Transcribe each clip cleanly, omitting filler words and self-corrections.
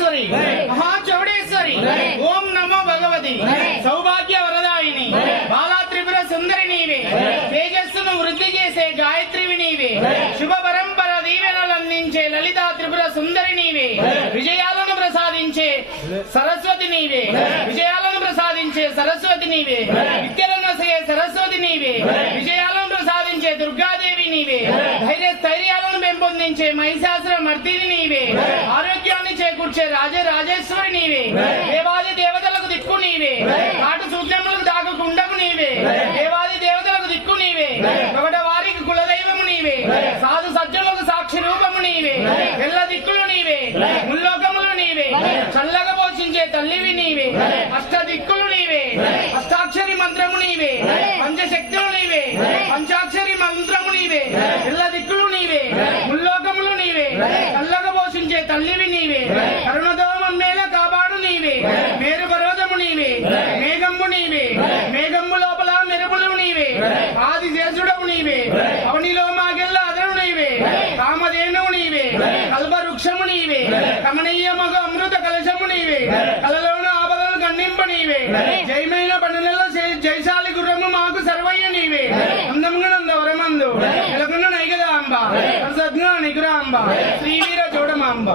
మహేశ్వరి महाचौडेश्वरी ओम नमो भगवती सौभाग्य वरदायिनी बाला त्रिपुर सुंदरी नीवे तेजस्సును వృద్ధి చేసే గాయత్రివి నీవే శుభ పరంపర దీవెనలు అందించే లలితా త్రిపుర సుందరి నీవే విజయాలను ప్రసాదించే సరస్వతి నీవే విజయాలను ప్రసాదించే సరస్వతి నీవే విద్యలను నసగే సరస్వతి నీవే విజయాలను ప్రసాదించే దుర్గాదేవి నీవే ధైర్యాలను పెంపొందించే మహిషాసుర మర్దిని నీవే ఆరోగ్యాన్ని చేకూర్చే రాజరాజేశ్వరి నీవే దేవాది దేవతలకు దిక్కు నీవే కాటు సూత్రములకు దాగకుండకు నీవే దేవాది దేవతలకు దిక్కు నీవే ఒకటవారికి కులదైవము నీవే సాధు సజ్జనులకు సాక్షి రూపము నీవే ఎల్ల దిక్కులు నీవే ముల్లోకములు నీవే చల్లగా పోషించే తల్లివి నీవే అష్ట దిక్కులు నీవే అష్టాక్షరి మంత్రము నీవే పంచశక్తులు నీవే పంచాక్షరి మంత్రము నీవే ఎల్ల దిక్కులు నీవే ముల్లోకములు నీవే చల్లగా పోషించే తల్లివి నీవే కరుణతో మమ్మేల కాపాడు నీవే మేరు పర్వతము నీవే మేఘమ్ము నీవే మేఘమ్ము లోపల మెరుపులు నీవే ఆది శేషుడవు నీవే అవనిలో మాగెల్ల అదరు నీవే కామధేనువు నీవే కల్పవృక్షము నీవే కమనీయ మగ అమృత కలశము నీవే కలలోన ఆపదలు ఖండింప నీవే జయమైన పండుగలో జయశాలి గుర్రము మాకు సర్వయ్య నీవే అందముగా నందవరమందు ఎలకున్న నైగదాంబ సద్గా నిగురాంబ శ్రీవీర చూడమాంబ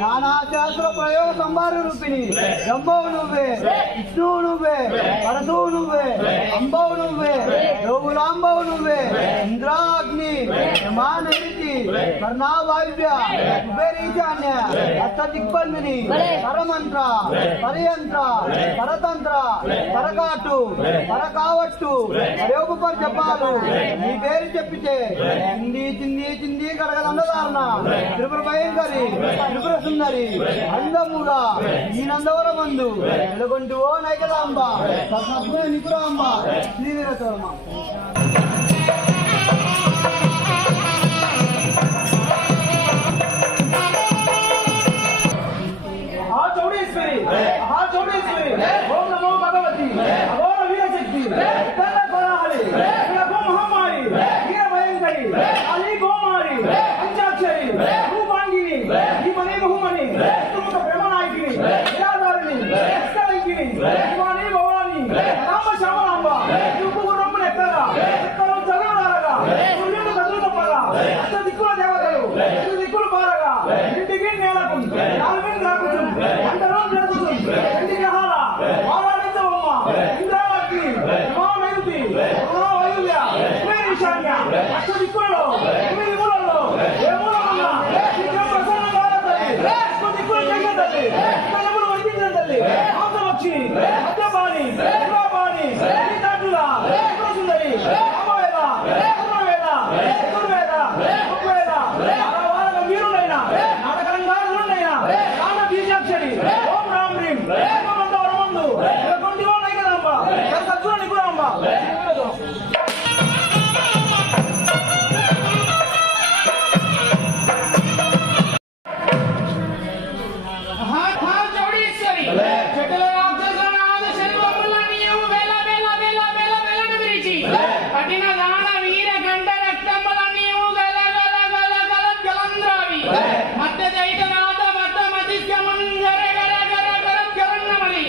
प्रयोग संभार रूपिणी ब्रह्मव नुव्वे विष्णुव नुव्वे परशुव नुव्वे अंबव नुव्वे योगुलांबव नुव्वे इंद्राग्नि यमानैति कर्णावायुव्य कुबेरीशान्य अष्टदिग्बंधिनी परमंत्र परयंत्र परतंत्र परकाटु परकावट्टु प्रयोग पर जपालु नी పేరు చెప్పితే చింది చింది చింది కడగదండదారణ త్రిపుర భయంకరి త్రిపుర సుందరి అందముగా ఈ నందవరమందు వెలుగొంటువో నైకదాంబ సద్గుణ నిపురాంబ శ్రీవీరతోమ चौड़ेश्वरी ओम नमो भगवती अघोर वीरशक्ति महामारी वीर भयंकरी काली गौमारी पंचाक्षरी रूपांगिनी दीपनी बहुमणि तुमक प्रेमनायकिनी निराधारिणी अष्टलंकिनी शिवानी भवानी राम श्यामलांब उपगुरम्మ ఎక్కగా ఎక్కడో చదవలారగా సూర్యుడు కదులుతప్పగా అష్ట దిక్కుల దేవతలు ఐదు దిక్కులు పారగా ఇంటికి నేలకు నాలుగు రాకుచు అందరూ జరుగుతుంది ఇంటి గ్రహాల వారాడించవమ్మ ఇంద్రావతి మహానైరుతి మహావైద్య ఈశాన్య అష్ట దిక్కులలో ఎనిమిది మూలలో ఏ మూలమన్నా శీఘ్రం ప్రసన్నంగా తల్లి అష్ట దిక్కులు చెయ్య తల్లి కలములు వడ్డించిన తల్లి మాంసభక్షి మద్యపాని పురాపాని శ్రీతాండుల సుందరి రామవేద పూర్ణవేద చతుర్వేద ఋగ్వేద ఆరవార వీరులైన నాటకరంగారులైన కాన బీజాక్షరి ఓం రామ్ హ్రీం హనుమంతవరమందు కొంటివో నైకదాంబ సద్గుణ నిపురాంబ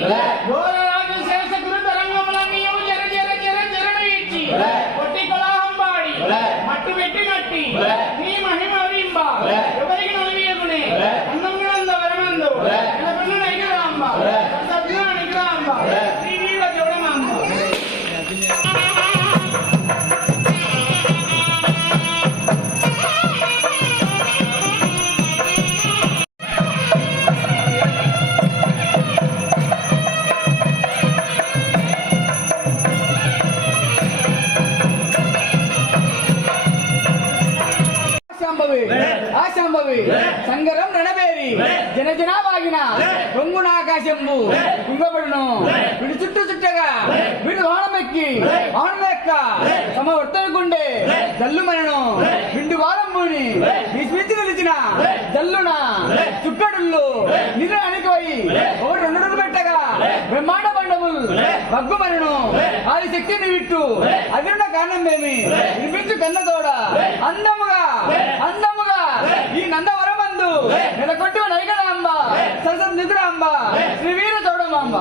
ఘోరరాజు శేష గురు తరంగములన్నీయు జర జర జర జరను ఇచ్చి కొట్టి కలాహం పాడి మట్టు పెట్టి మట్టి నీ మహిమ వింబ ఎవరికి నలియగునే అన్నమునంద వరమందు ఎనపన్ను నైగరాంబ సద్గుణ నిగ్రహాంబ శ్రీ వీర జోడమాంబ ఆశాంభవి సంగరం రణబేరి జనజనావాగిన రొంగునాకాశంబు కుంగబడును విడి చుట్టూ చుట్టగా విడు వానమెక్కి వానమెక్క సమవర్తనకుండే జల్లు మనను విండు వారంబుని విస్మించి నిలిచిన జల్లున చుట్టడుళ్ళు నిర అణికిపోయి ఒకటి రెండు రోజులు పెట్టగా బ్రహ్మాండ బండములు వగ్గుమనను ఆది శక్తిని విట్టు అదిరున్న కారణమేమి వినిపించు కన్నతోడ అందముగా అందముగా ఈ నందవరమందు నెలకొట్టు నైగలాంబ సరస నిద్రాంబ శ్రీ వీర చౌడమాంబ